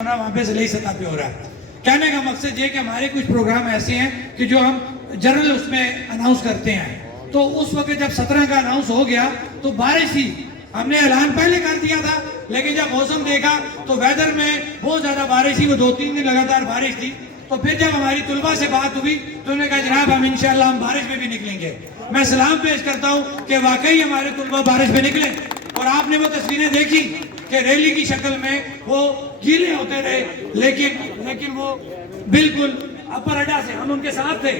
وہاں پہ ضلعی سطح پہ ہو رہا ہے. کہنے کا مقصد یہ کہ ہمارے کچھ پروگرام ایسے ہیں کہ جو ہم جنرل اس میں اناؤنس کرتے ہیں. تو اس وقت جب 17 کا اناؤنس ہو گیا تو بارش تھی. ہم نے اعلان پہلے کر دیا تھا لیکن جب موسم دیکھا تو ویدر میں بہت زیادہ بارش تھی. وہ 2-3 دن لگاتار بارش تھی. تو پھر جب ہماری طلباء سے بات ہوئی تو انہوں نے کہا جناب ہم انشاءاللہ ہم بارش میں بھی نکلیں گے. میں سلام پیش کرتا ہوں کہ واقعی ہمارے طلباء بارش میں نکلے. اور آپ نے وہ تصویریں دیکھی کہ ریلی کی شکل میں وہ گیلے ہوتے رہے لیکن وہ بالکل اپر اڈا سے ہم ان کے ساتھ تھے.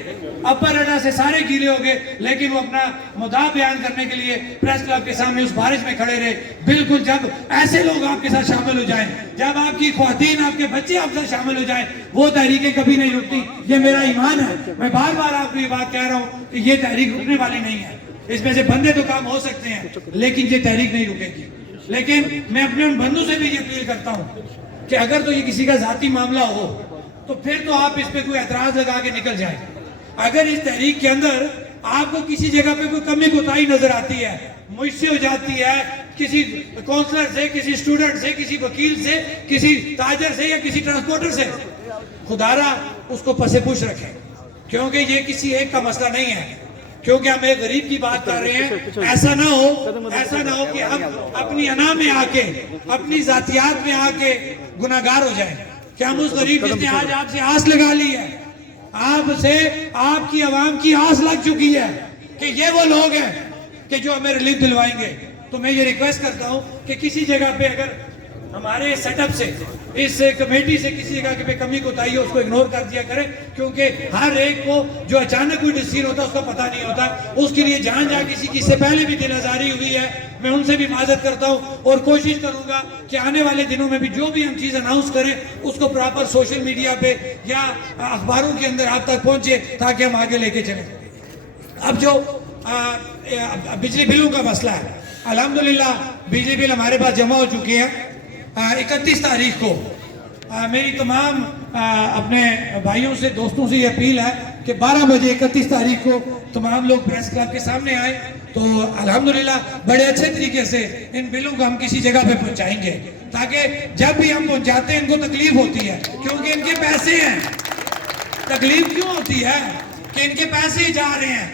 اپر اڈا سے سارے گیلے ہو گئے لیکن وہ اپنا مدعا بیان کرنے کے لیے پریس کلب کے سامنے اس بارش میں کھڑے رہے. بالکل جب ایسے لوگ آپ کے ساتھ شامل ہو جائیں, جب آپ کی خواتین آپ کے بچے آپ سے شامل ہو جائیں, وہ تحریکیں کبھی نہیں رکتی. یہ میرا ایمان ہے. میں بار بار آپ کو یہ بات کہہ رہا ہوں کہ یہ تحریک رکنے والی نہیں ہے. اس میں سے بندے تو کام ہو سکتے ہیں لیکن یہ تحریک نہیں رکے گی. لیکن میں اپنے ان بندوں سے بھی یہ اپیل کرتا ہوں کہ اگر تو یہ کسی کا ذاتی معاملہ ہو تو پھر تو آپ اس پہ کوئی اعتراض لگا کے نکل جائیں. اگر اس تحریک کے اندر آپ کو کسی جگہ پہ کوئی کمی کوتاہی نظر آتی ہے, مجھ سے ہو جاتی ہے, کسی کونسلر سے, کسی اسٹوڈنٹ سے, کسی وکیل سے, کسی تاجر سے یا کسی ٹرانسپورٹر سے, خدا را اس کو پس پوچھ رکھیں. کیونکہ یہ کسی ایک کا مسئلہ نہیں ہے. کیونکہ ہم ایک غریب کی بات کر رہے ہیں. ایسا نہ ہو کہ ہم اپنی انا میں آ کے, اپنی ذاتیات میں آ کے گناہگار ہو جائیں. کہ ہم اس غریب جس نے آج آپ سے آس لگا لی ہے, آپ سے آپ کی عوام کی آس لگ چکی ہے کہ یہ وہ لوگ ہیں کہ جو ہمیں ریلیف دلوائیں گے. تو میں یہ ریکویسٹ کرتا ہوں کہ کسی جگہ پہ اگر ہمارے سیٹ اپ سے, اس کمیٹی سے کسی جگہ پہ کمی کوتاہی ہو اس کو اگنور کر دیا کرے. کیونکہ ہر ایک کو جو اچانک کوئی ڈیسیژن ہوتا ہے اس کا پتہ نہیں ہوتا. اس کے لیے جہاں کسی کی سے پہلے بھی دل آزاری ہوئی ہے, میں ان سے بھی معذرت کرتا ہوں اور کوشش کروں گا کہ آنے والے دنوں میں بھی جو بھی ہم چیز اناؤنس کریں اس کو پراپر سوشل میڈیا پہ یا اخباروں کے اندر آپ تک پہنچے تاکہ ہم آگے لے کے چلیں. اب جو بجلی بلوں کا مسئلہ ہے, الحمدللہ بجلی بل ہمارے پاس جمع ہو چکے ہیں. 31 تاریخ کو میری تمام اپنے بھائیوں سے, دوستوں سے یہ اپیل ہے کہ 12 بجے 31 تاریخ کو تمام لوگ پریس کلب کے سامنے آئیں. تو الحمدللہ بڑے اچھے طریقے سے ان بلوں کو ہم کسی جگہ پہ پہنچائیں گے تاکہ جب بھی ہم پہنچاتے ہیں ان کو تکلیف ہوتی ہے کیونکہ ان کے پیسے ہیں. تکلیف کیوں ہوتی ہے کہ ان کے پیسے جا رہے ہیں.